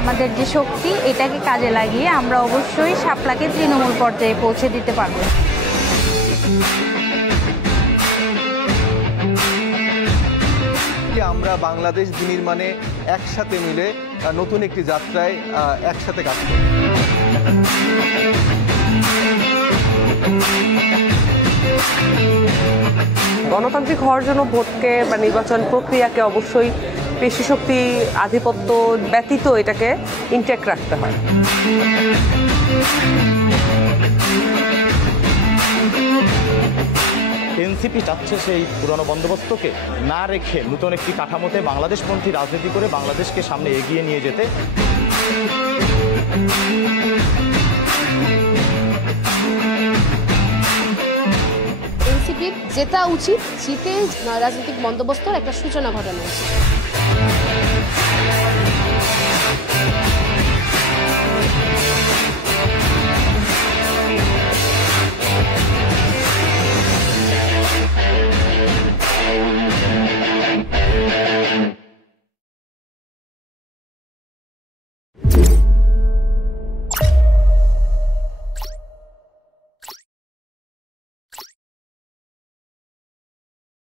আমাদের যে শক্তি এটাকে কাজে লাগিয়ে আমরা অবশ্যই শাপলাকে তৃণমূল পর্যায়ে পৌঁছে দিতে পারব। আমরা বাংলাদেশ বিনির্মাণে একসাথে মিলে নতুন একটি যাত্রায় একসাথে কাজ করি। গণতান্ত্রিক হওয়ার জন্য ভোটকে বা নির্বাচন প্রক্রিয়াকে অবশ্যই পেশি শক্তি আধিপত্য ব্যতীত এটাকে ইনট্যাক্ট রাখতে হয়। এনসিপি চাচ্ছে সেই পুরনো বন্দোবস্তকে না রেখে নতুন একটি কাঠামোতে বাংলাদেশপন্থী রাজনীতি করে বাংলাদেশকে সামনে এগিয়ে নিয়ে যেতে। এনসিপির জেতা উচিত, জিতে রাজনৈতিক বন্দোবস্তর একটা সূচনা ঘটানো উচিত।